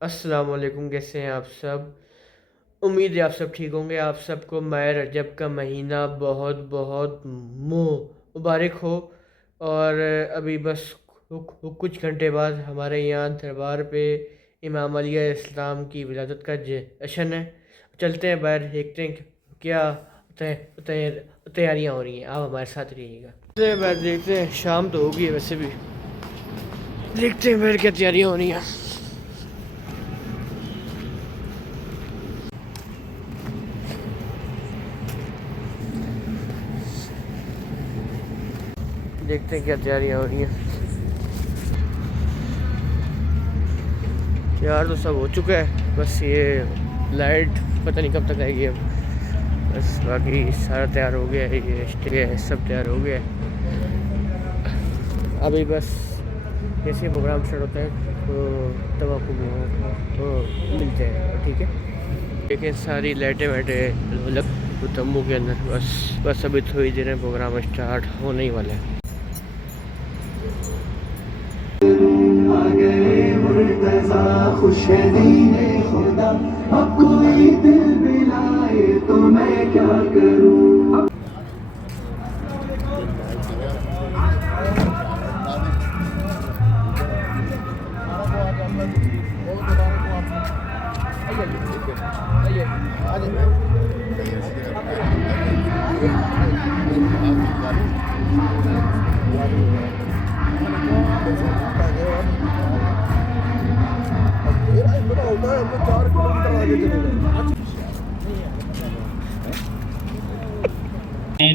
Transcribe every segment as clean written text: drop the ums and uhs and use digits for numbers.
السلام علیکم، کیسے ہیں آپ سب؟ امید ہے آپ سب ٹھیک ہوں گے۔ آپ سب کو ماہ رجب کا مہینہ بہت بہت مبارک ہو۔ اور ابھی بس کچھ گھنٹے بعد ہمارے یہاں دربار پہ امام علیہ السلام کی ولادت کا جشن ہے۔ چلتے ہیں باہر، دیکھتے ہیں کیا تیاریاں ہو رہی ہیں۔ آپ ہمارے ساتھ رہیے گا۔ چلتے ہیں باہر، دیکھتے ہیں، شام تو ہوگی ہے ویسے بھی، دیکھتے ہیں باہر کیا تیاریاں ہو رہی ہیں۔ دیکھتے ہیں کیا تیاریاں ہو رہی ہیں۔ تیار تو سب ہو چکا ہے، بس یہ لائٹ پتہ نہیں کب تک آئے گی اب۔ بس باقی سارا تیار ہو گیا ہے، یہ اسٹیج سب تیار ہو گیا ہے۔ ابھی بس جیسے پروگرام اسٹارٹ ہوتا ہے تو توقع ملتے ہیں، ٹھیک ہے؟ دیکھیں ساری لائٹیں وائٹیں لگ تمبو کے اندر، بس ابھی تھوڑی دیر میں پروگرام اسٹارٹ ہونے ہی والا ہے۔ خوش ہے دین خدا، اب کوئی دل ملائے تو میں کیا کروں۔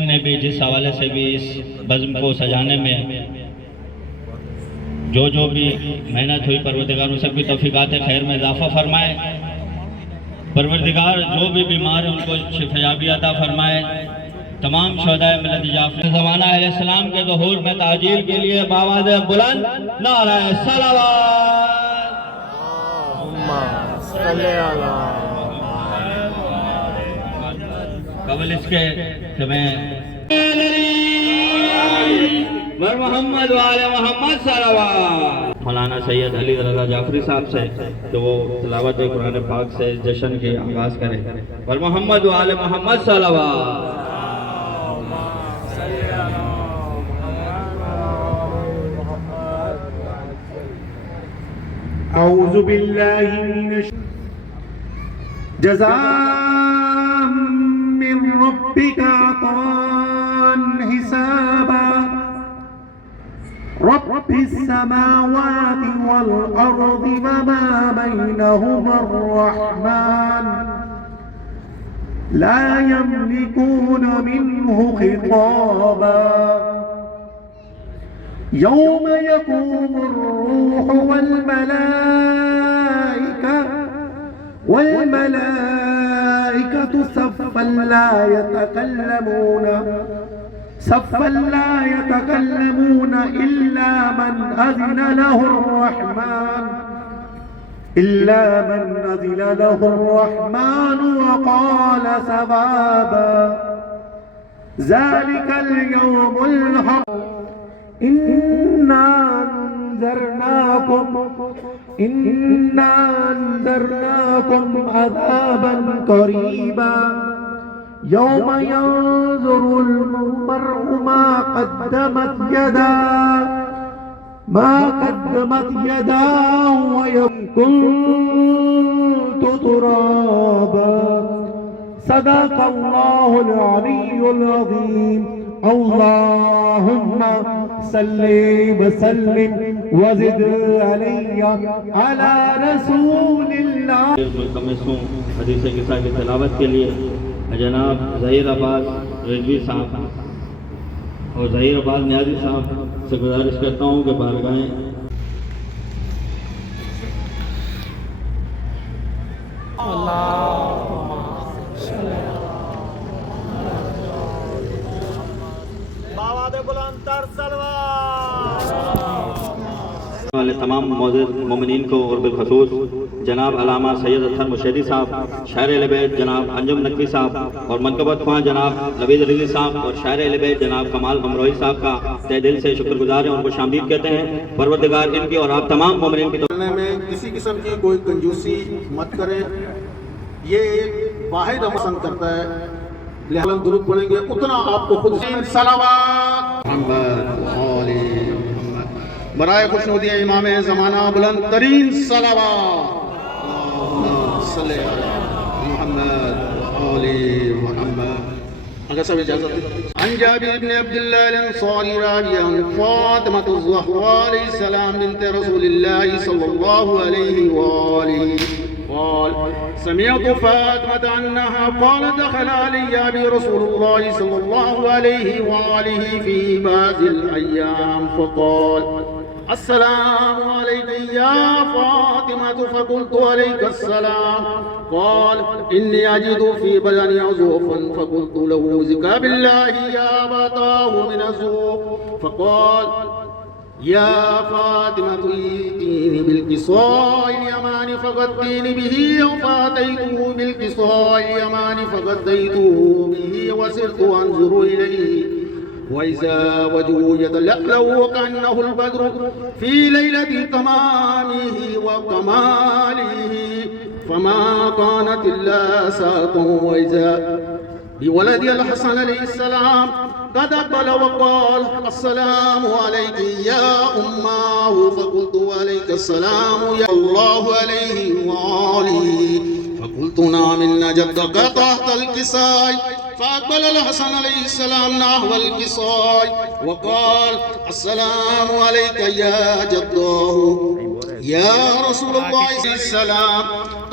نے بھی جس حوالے سے بھی اس بزم کو سجانے میں جو بھی محنت ہوئی، پروردگار ان سب کی توفیقات خیر میں اضافہ فرمائے۔ پروردگار جو بھی بیمار ہیں ان کو شفایابی عطا فرمائے۔ تمام شہداء ملت جعفر زمانہ علیہ السلام کے ظہور میں تعجیل کے لیے بآواز بلند نعرہ صلوات۔ قبل اس کے کہ میں محمد وعلی محمد صلوات مولانا سید علی رضا جعفری صاحب سے تو وہ تلاوت قرآن پاک سے جشن کے آغاز کریں۔ اور محمد وعلی محمد صلوات۔ اعوذ باللہ من جزاء من ربک عطاء حسابا رب السماوات والأرض وما بينهما الرحمن لا يملكون منه خطابا يوم يقوم الروح والملائكة صفا لا يتكلمون إلا من أذن له الرحمن وقال صوابا ذلك اليوم الحق إنا أنذرناكم عذابا قريبا يوم ينظر المرء ما قدمت يداه ويكون ترابا صدق الله العلي العظيم اللهم صل وسلم وزد علی علی رسول اللہ۔ حدیث قصہ کی تلاوت کے لیے جناب ظہیر عباس رضوی صاحب اور ظہیر عباس نیازی صاحب سے گزارش کرتا ہوں کہ بارگاہیں والے تمام معزز مومنین کو اور بالخصوص جناب علامہ سید اطہر مشہدی صاحب، شاعر اہل بیت جناب انجم نقوی صاحب اور منقبت خواہ جناب نوید رضوی صاحب اور شاعر اہل بیت جناب کمال امروہی صاحب کا تہ دل سے شکر گزار ہیں، ان کو شامدید کہتے ہیں۔ پروردگار ان کی اور آپ تمام مومنین کی کسی قسم کی کوئی کنجوسی مت کریں، یہ ایک واحد پسند کرتا ہے، لہذا درود پڑھیں گے اتنا آپ کو خود صلوات برائے خوشنودی امام زمانہ بلند ترین صلوات صلی محمد علی محمد۔ اگر سب اجازت دیں، عن جابر بن عبد الله الانصاري راويا فاطمة الزهراء عليه السلام بنت رسول الله صلى الله عليه وآله قال سمعت فاطمة أنها قالت دخل علي أبي رسول الله صلى الله عليه وآله في بعض الأيام فقال السلام عليك يا فاطمة، فقلت عليك السلام، قال إني أجد في بدني عزوفا، فقلت له زكا بالله يا أبتاه من عزوف، فقال يا فاطمة ائتيني بالقصاء اليمان فغطيني به، فأتيته بالقصاء اليمان فغطيته به وسرت أنظر إليه وإذا وجهه يتلألأ وكأنه البدر في ليلة تمامه وكماله، فما كانت إلا ساعة وإذا بولد الحسن عليه السلام قد أقبل وقال السلام عليك يا أماه، فقلت عليك السلام يا الله عليه وآله، فقلت نعم إن جدك تحت الكساء، فأقبل الحسن عليه السلام نحو الكساء وقال السلام عليك يا جداه يا رسول الله عليه السلام،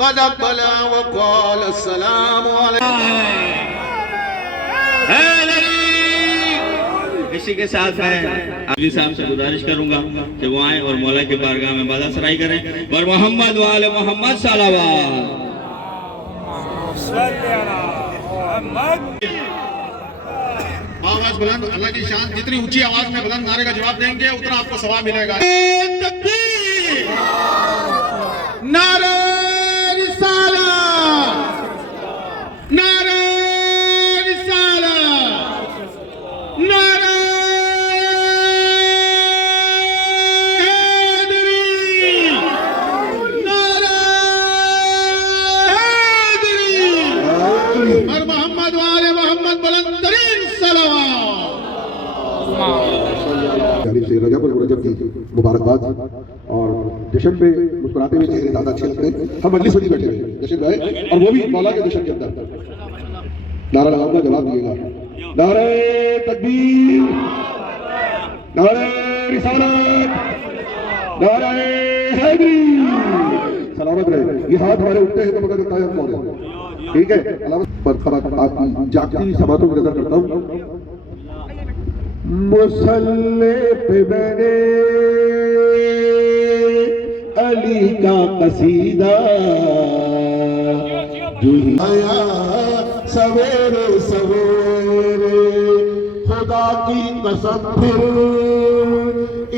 قد أقبل وقال السلام عليك۔ اسی کے ساتھ میں علی صاحب سے گزارش کروں گا کہ وہ آئیں اور مولا کے بارگاہ میں بازا سرائی کریں اور محمد وآل محمد صلوات۔ آواز بلند، اللہ کی شان جتنی اونچی آواز میں بلند نعرے کا جواب دیں گے اتنا آپ کو ثواب ملے گا۔ تکبیر، نعرہ رسالت، نعرہ رسالت، نعرہ حیدری، نعرہ حیدری، اور محمد والے محمد بلند ترین صلوات۔ جانب سے رجب المرجب کی مبارکباد، اور جشن پہ مسکراتے ہوئے چہرے زیادہ اچھے لگتے ہیں۔ ہم مجلس میں بیٹھے ہیں، جشن میں آئے اور وہ بھی مولا کے جشن کے اندر نعرہ لگاؤں گا، جواب دیے گا۔ نعرہ تکبیر، نعرہ رسالت، نعرہ حیدری، سلامت رہے۔ یہ ہاتھ ہمارے اٹھتے ہیں تو مگر دیتا ہے ہم کون ہے، ٹھیک ہے۔ علامت پر آپ کی جاگتی سماعتوں کی نظر کرتا ہوں۔ مصلی پہ میں نے علی کا قصیدہ جو ہی آیا سویرے سویرے، خدا کی قسم پھر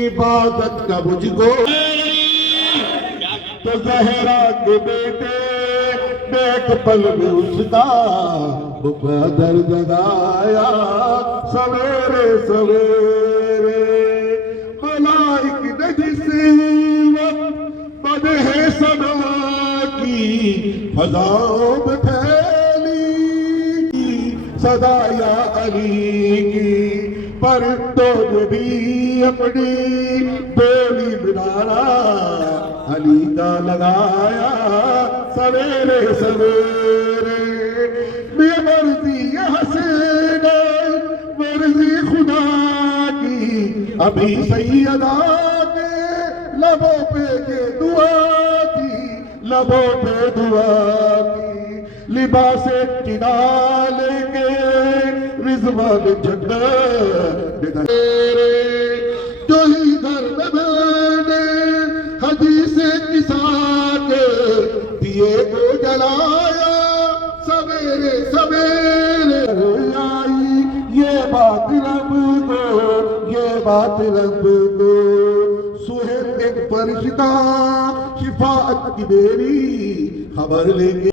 عبادت کا مجھ کو تو زہرا کے بیٹے ایک پل میں اس کا بقدر جگایا سویرے سویرے، ملائک نے جس وقت مدح سنا کی فضاؤں میں پھیلی صدا یا علی کی، پر تو نے بھی اپنی بولی بنانا علی کا لگایا سویرے سویرے، بے مرضی حسین مرضی خدا کی، ابھی سیدہ کے لبوں پہ یہ دعا تھی، لبوں پہ دعا تھی، لباس چنا لے کے رضوان جنت جو ہی گھر میں میں نے حدیث کسا کے دیے کو جلایا سویرے سویرے آئی یہ بات رب کو، یہ بات رب کو، سہیل ایک فرشتہ شفاعت کی میری خبر لے کے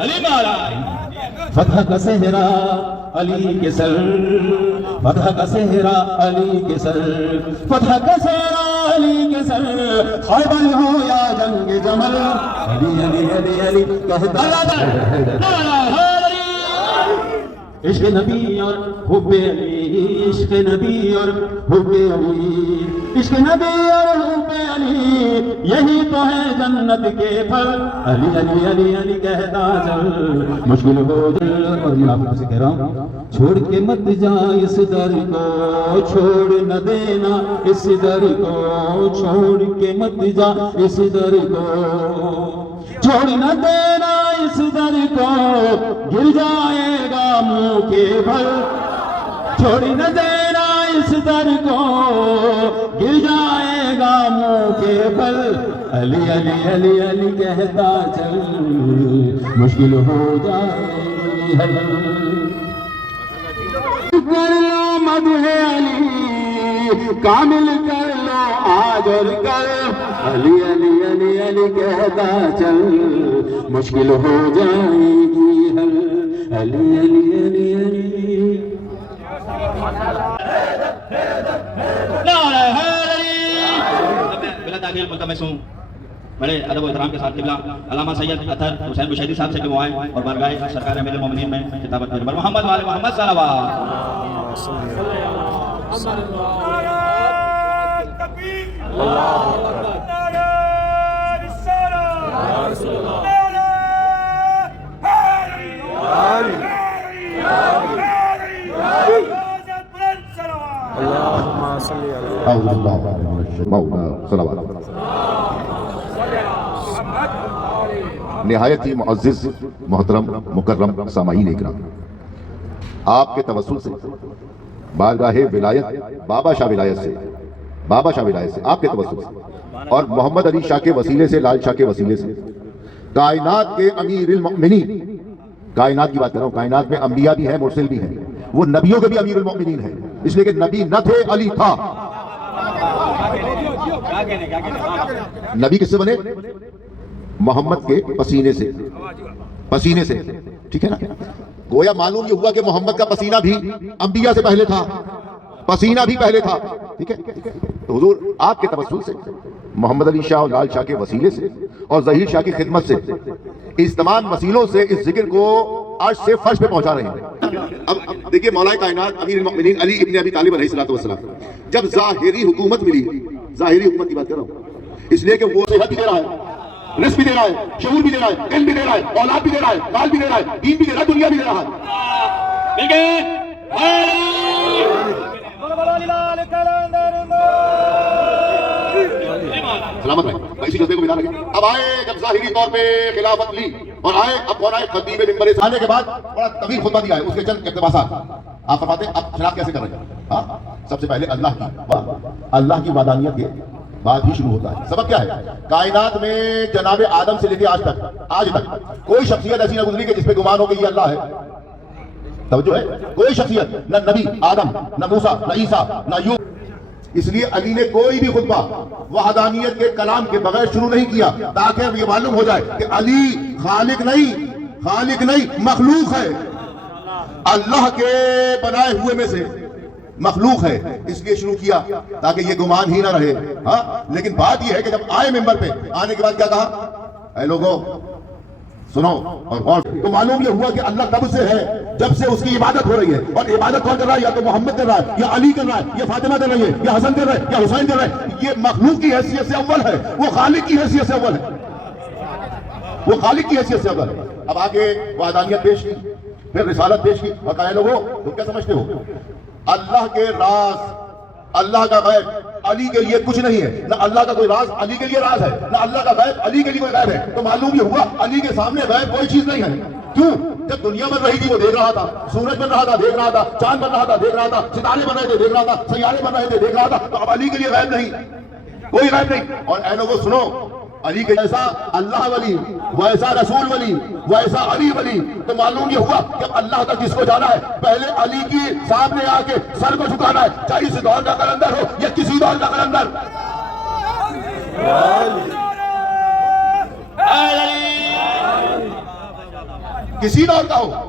علی مہاراج فتح کا صحرا علی کے سر، فتح کا صحرا علی کے سر، فتح کا صحرا علی کے سر، خیبر ہو یا جنگ جمل، علی علی علی علی کہتا عشق نبی اور حب علی، عشق نبی اور حب علی، عشق نبی اور حب علی، یہی تو ہے جنت کے پھل، علی علی علی علی کہتا چل، مشکل ہو دل اور منافق سے کہہ رہا ہوں، چھوڑ کے مت جا اس در کو، چھوڑ نہ دینا اس در کو، چھوڑ کے مت جا اس در کو، چھوڑ نہ دینا اس در کو، گر جائے گا منہ کے بھل، چھوڑ نہ دینا اس در کو، گر جائے گا منہ کے بھل، علی علی علی علی کہتا چل، مشکل ہو جائے گی حل، کر لو مدح علی، کامل کر لو آج اور کل، علی علی علی علی کہتا چل، مشکل ہو جائے گی حل، علی علی علی علی بلا تاخیر ملتمس ہوں بڑے ادب و احترام کے ساتھ قبلہ علامہ سید اطہر حسین بشیری صاحب سے کہ وہ آئیں اور بارگاہ سرکار امیر المومنین میں خطابت میں محمد وآل محمد نہایت ہی معزز محترم مکرم سامعین اکرام، آپ کے توسل سے بارگاہ ولایت بابا شاہ ولایت سے آپ کے توسل سے اور محمد علی شاہ کے وسیلے سے، لال شاہ کے وسیلے سے، کائنات کے امیر المؤمنین، کائنات کی بات کر رہا ہوں، کائنات میں انبیاء بھی ہیں، مرسل بھی ہیں، وہ نبیوں کے بھی امیر المؤمنین ہیں، اس لیے کہ نبی نہ تھے، علی تھا۔ نبی کس سے بنے؟ محمد کے پسینے سے، ٹھیک ہے نا؟ گویا معلوم یہ ہوا کہ محمد کا پسینہ بھی انبیاء سے پہلے تھا، پسینہ بھی پہلے تھا، ٹھیک ہے؟ تو حضور آپ کے توسل سے، محمد علی شاہ اور لال شاہ کے وسیلے سے اور ظہیر شاہ کی خدمت سے، اس تمام وسیلوں سے اس ذکر کو عرش سے فرش پہ پہنچا رہے ہیں۔ اب دیکھیے مولا کائنات امیر المؤمنین علی ابن ابی طالب علیہ السلام جب ظاہری حکومت ملی، ظاہری حکومت کی بات کر رہا ہوں، اس لیے کہ وہ صحت بھی دے رہا ہے، رزق بھی دے رہا ہے، شعور بھی دے رہا ہے، علم بھی دے رہا ہے، اولاد بھی دے رہا ہے، مال بھی دے رہا ہے، دین بھی دے رہا ہے، دنیا بھی دے رہا ہے۔ سلامت رہے، اسی جذبے کو بنا رکھیں۔ اب آئے جب ظاہری طور پہ خلافت لی اور آئے، اب کون آئے؟ خطیب منبر سے آنے کے بعد بڑا طویل خطبہ دیا ہے، اس کے چند اقتباسات آپ فرماتے ہیں اب خلاف کیسے کر رہے ہیں؟ ہاں، سب سے پہلے اللہ کی وحدانیت کے بعد ہی شروع ہوتا ہے۔ سبب کیا ہے؟ کائنات میں جناب آدم سے لے کے آج تک کوئی شخصیت ایسی نہ گزری کہ جس پہ گمان ہو کہ یہ اللہ ہے۔ توجہ ہے، کوئی شخصیت، نہ نبی آدم، نہ موسیٰ، نہ عیسیٰ، نہ یوسف۔ اس لیے علی نے کوئی بھی خطبہ وحدانیت کے کلام کے بغیر شروع نہیں کیا، تاکہ یہ معلوم ہو جائے کہ علی خالق نہیں مخلوق ہے، اللہ کے بنائے ہوئے میں سے مخلوق ہے، اس لیے شروع کیا تاکہ یہ گمان ہی نہ رہے۔ ہاں، لیکن بات یہ ہے کہ جب آئے ممبر پہ، آنے کے بعد کیا کہا؟ اے لوگو سنو اور غور، تو معلوم یہ ہوا کہ اللہ تب سے ہے جب سے اس کی عبادت ہو رہی ہے، اور عبادت کون کر رہا ہے؟ یا تو محمد کر رہا ہے، یا علی کر رہا ہے، یا فاطمہ کر رہی ہے، یا حسن کر رہا ہے، یا حسین کر رہا ہے۔ یہ مخلوق کی حیثیت سے اول ہے، وہ خالق کی حیثیت سے اول ہے، وہ خالق کی حیثیت سے اول ہے۔ اب آگے وحدانیت پیش کی، پھر رسالت پیش کی، اور کہا لوگو تم کیا سمجھتے ہو؟ اللہ کے راز، اللہ کا غیب علی کے لیے کچھ نہیں ہے، نہ اللہ کا کوئی راز علی کے لیے راز ہے، نہ اللہ کا غیب علی کے لیے کوئی غیب ہے۔ تو معلوم یہ ہوا علی کے سامنے غیب کوئی چیز نہیں ہے۔ کیوں؟ جب دنیا بن رہی تھی وہ دیکھ رہا تھا، سورج بن رہا تھا دیکھ رہا تھا، چاند بن رہا تھا دیکھ رہا تھا، ستارے بن رہے تھے دیکھ رہا تھا، سیارے بن رہے تھے دیکھ رہا تھا۔ تو اب علی کے لیے غیب نہیں، کوئی غیب نہیں۔ اور اے لوگوں سنو، علی کے جیسا اللہ ولی، ویسا رسول ولی، ویسا علی ولی۔ تو معلوم یہ ہوا کہ اللہ تک جس کو جانا ہے پہلے علی کی سامنے آ کے سر کو جھکانا ہے، چاہے اس دور کا قلندر ہو یا کسی دور کا قلندر۔ کسی دور کا ہو،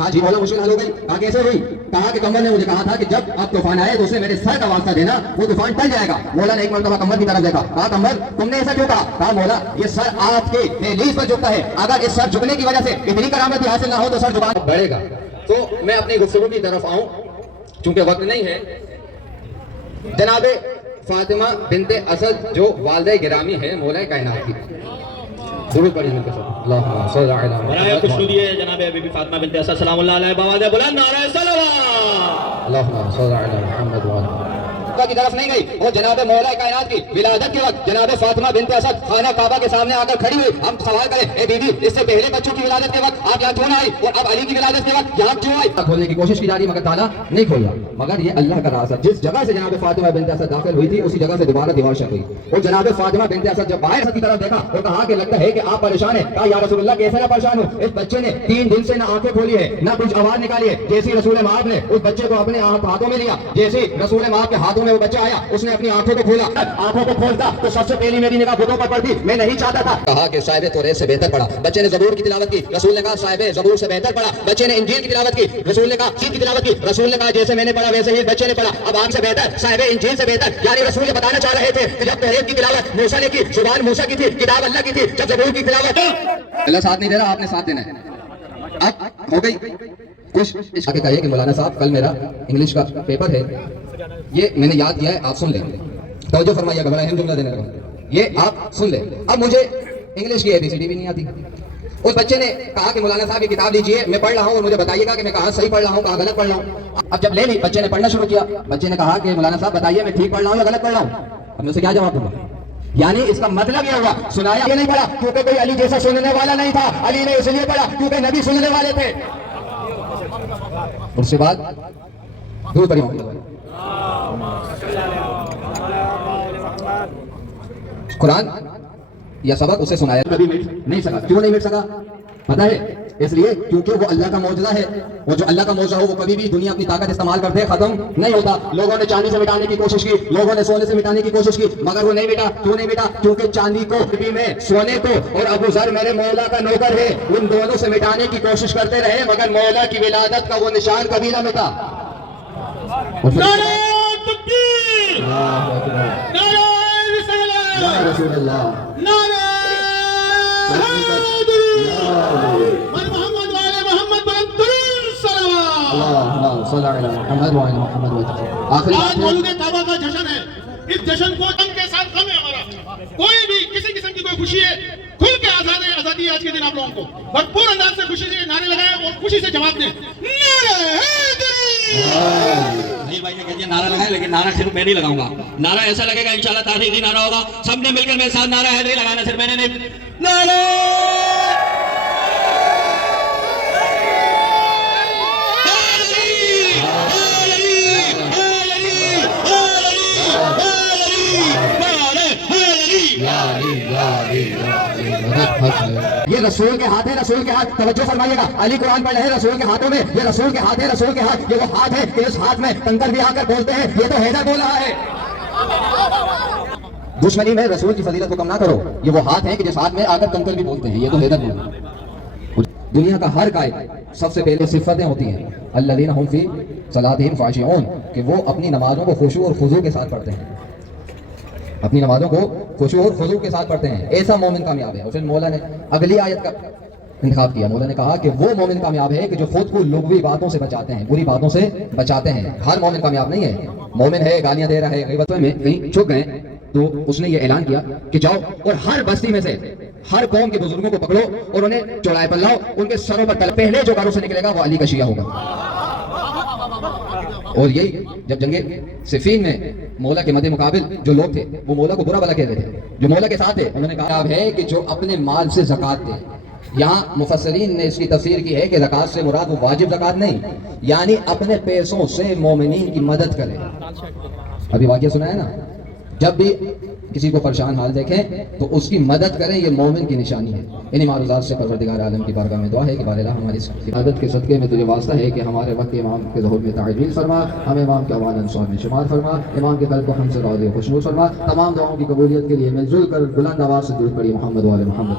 کہا جی مولا مشکل حل ہو گئی. کہا کیسے ہوئی؟ کہا کہ کمبل نے مجھے کہا تھا کہ جب اب طوفان آئے تو اسے میرے سر کا واسطہ دینا, وہ طوفان ٹل جائے گا. مولا نے ایک مرتبہ کمبل کی طرف دیکھا. کہا کمبل تم نے ایسا کیوں کہا؟ کہا مولا یہ سر آپ کے دہلیز پر جھکتا ہے, اگر اس سر جھکنے کی وجہ سے اتنی کرامت حاصل نہ ہو تو سر جھکا بڑھے گا. تو میں اپنی گفتگو کی طرف آؤں چونکہ وقت نہیں ہے. جناب فاطمہ بنت اسد جو والدہ گرامی ہے مولا کائنات کی, ضرور پڑھی مل کے ساتھ اللہم صلی علی برائے محمد خوشنودی ہے جناب بی بی فاطمہ بنت اسد سلام اللہ علیہ بوالد بلند نعرہ صلوات. اللہم صلی علی محمد وعلی کی طرف نہیں گئی, وہ جناب مولا کائنات کی ولادت کے وقت جناب فاطمہ بنت اسد خانہ کعبہ کے سامنے آ کر کھڑی ہوئی. ہم سوال کریں اے بی بی اس سے پہلے بچوں کی ولادت کے وقت آپ یہاں کیوں نہ آئی اور اب علی کی ولادت کے وقت یہاں کیوں آئی؟ کھولنے کی کوشش کی جا رہی مگر تالا نہیں کھولا. مگر یہ اللہ کا راز ہے, جس جگہ سے جناب فاطمہ بنت اسد داخل ہوئی تھی اسی جگہ سے دوبارہ دیوار شک ہوئی. اور جناب فاطمہ بنت اسد جب باہر کی طرف دیکھا تو کہا کہ لگتا ہے کہ آپ پریشان ہیں. کہا یا رسول اللہ کیسے نہ پریشان ہوں, اس بچے نے 3 دن سے نہ آنکھیں کھولی ہے نہ کچھ آواز نکالی ہے. جیسے رسول مآب نے اس بچے کو اپنے ہاتھوں میں لیا, جیسے رسول مآب کے ہاتھوں میں وہ بچہ آیا اس نے اپنی آنکھوں کو کھولا. آنکھوں کو کھولتا تو سب سے پہلی میری نگاہ گھٹوں پر پڑتی, میں نہیں چاہتا تھا. کہا کہ صاحب توریت سے بہتر پڑھا. بچے نے زبور کی تلاوت کی, رسول نے کہا صاحب زبور سے بہتر پڑھا. بچے نے انجیل کی تلاوت کی, رسول نے کہا انجیل کی تلاوت کی. رسول نے کہا جیسے میں نے پڑھا ویسے ہی بچے نے پڑھا. اب آپ سے بہتر صاحب انجیل سے بہتر. یعنی رسول یہ بتانا چاہ رہے تھے کہ جب توریت کی تلاوت موسیٰ نے کی, زبان موسیٰ کی تھی, کتاب اللہ کی تھی, جب زبور کی تلاوت اللہ ساتھ نہیں دے رہا, آپ نے ساتھ دینا ہے. اب ہو گئی کچھ اس آگے کہیے کہ مولانا صاحب کل میرا انگلش کا پیپر ہے, یہ میں نے یاد کیا ہے, آپ سن لیں. توجہ فرمائیے گا, بڑا اہم جملہ دینے لگا, یہ آپ سن لیں. اب مجھے انگلش کی ABCD بھی نہیں آتی. اس بچے نے کہا کہ مولانا صاحب یہ کتاب لیجیے, میں پڑھ رہا ہوں اور مجھے بتائیے گا کہ میں کہاں صحیح پڑھ رہا ہوں کہاں غلط پڑھ رہا ہوں. اب جب لے لی بچے نے پڑھنا شروع کیا. بچے نے کہا کہ مولانا صاحب بتائیے میں ٹھیک پڑھ رہا ہوں یا غلط پڑھ رہا ہوں. اب میں اسے کیا جواب دوں گا؟ یعنی اس کا مطلب یہ ہوا سنایا یہ نہیں پڑھا کیونکہ کوئی علی جیسا سننے والا نہیں تھا, علی نے اس لیے پڑھا کیونکہ نبی سننے والے تھے. اس کے بعد دو طریقوں قرآن یا سبق اسے سنایا کبھی مٹ نہیں سکا. کیوں نہیں مٹ سکا پتہ ہے؟ اس لیے کیونکہ وہ اللہ کا معجزہ ہے, اور جو اللہ کا معجزہ ہو وہ کبھی بھی دنیا اپنی طاقت استعمال کرتے ختم نہیں ہوتا. لوگوں نے چاندی سے مٹانے کی کوشش کی, لوگوں نے سونے سے مٹانے کی کوشش کی, مگر وہ نہیں مٹا. کیوں نہیں مٹا؟ کیونکہ چاندی کو میں سونے کو اور ابو ذر میرے مولا کا نوکر ہے, ان دونوں سے مٹانے کی کوشش کرتے رہے مگر مولا کی ولادت کا وہ نشان کبھی نہ مٹا. رسول اللہ آج مولود کعبہ کا جشن ہے. اس جشن کو غم کے ساتھ غم ہے ہمارا. کوئی بھی کسی قسم کی کوئی خوشی ہے کھل کے آزادی آج کے دن آپ لوگوں کو بھرپور انداز سے خوشی سے نعرے لگائیں اور خوشی سے جواب دیں. نہیں بھائی نے کہہ دیا نعرہ لگائیں, لیکن نعرہ صرف میں نہیں لگاؤں گا. نعرہ ایسا لگے گا انشاءاللہ تاریخی نعرہ ہوگا, سب نے مل کر میرے ساتھ نعرہ حیدری لگانا, صرف میں نے نہیں. نعرہ یہ رسول کے ہاتھ ہے, رسول کے ہاتھ. توجہ فرمائیے گا, علی قرآن پڑھ رہے ہیں رسول کے ہاتھوں میں, یہ رسول کے ہاتھ ہے, رسول کے ہاتھ. یہ وہ ہاتھ ہے کہ اس ہاتھ میں کنکر بھی آ کر بولتے ہیں یہ تو حیدر بول رہا ہے. دشمنی میں رسول کی فضیلت کو کم نہ کرو. یہ وہ ہاتھ ہے کہ جس ہاتھ میں آ کر کنکر بھی بولتے ہیں یہ تو حیدر بول رہا ہے. دنیا کا ہر قائد سب سے پہلے صفتیں ہوتی ہیں الذین هم فی صلاتہم خاشعون, کہ وہ اپنی نمازوں کو خشوع اور خضوع کے ساتھ پڑھتے ہیں, اپنی نمازوں کو خشوع اور خضوع کے ساتھ پڑھتے ہیں. ایسا مومن کامیاب ہے. اور پھر مولا نے اگلی آیت کا انتخاب کیا. مولا نے کہا کہ وہ مومن کامیاب ہے کہ جو خود کو لغوی باتوں سے بچاتے ہیں, بری باتوں سے بچاتے ہیں. ہر مومن کامیاب نہیں ہے. مومن ہے گالیاں دے رہا ہے, غیبتوں میں کہیں چھپ گئے تو اس نے یہ اعلان کیا کہ جاؤ اور ہر بستی میں سے ہر قوم کے بزرگوں کو پکڑو اور انہیں چوڑائے پر لاؤ, ان کے سروں پر پہلے جو گھروں سے نکلے گا وہ علی کا شیعہ ہوگا. اور یہی جب جنگ صفین میں مولا کے مد مقابل جو لوگ تھے وہ مولا کو برا بھلا کہتے تھے, جو مولا کے ساتھ تھے انہوں نے کہا ہے کہ جو اپنے مال سے زکوٰۃ دے. یہاں مفسرین نے اس کی تفسیر کی ہے کہ زکوٰۃ سے مراد وہ واجب زکوٰۃ نہیں, یعنی اپنے پیسوں سے مومنین کی مدد کرے. ابھی واقعہ سنا ہے نا, جب بھی کسی کو پریشان حال دیکھیں تو اس کی مدد کریں, یہ مومن کی نشانی ہے. انہی معروضات سے پروردگار عالم کی بارگاہ میں دعا ہے کہ بارہ ہماری عبادت کے صدقے میں تجھے واسطہ ہے کہ ہمارے وقت امام کے ظہور میں تعجیل فرما, ہمیں امام کے اوان انصار میں شمار فرما, امام کے قلب کو ہم سے راضی و خوشنود فرما. تمام دعاؤں کی قبولیت کے لیے مل جل کر بلند آواز سے درود پڑھی محمد و آل محمد.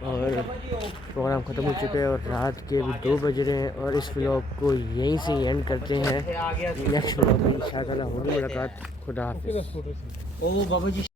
اور پروگرام ختم ہو چکا ہے اور رات کے بھی 2 بج رہے ہیں، اور اس ولاگ کو یہیں سے اینڈ کرتے ہیں. نیکسٹ ولاگ میں انشاء اللہ ہوگی ملاقات. خدا حافظ.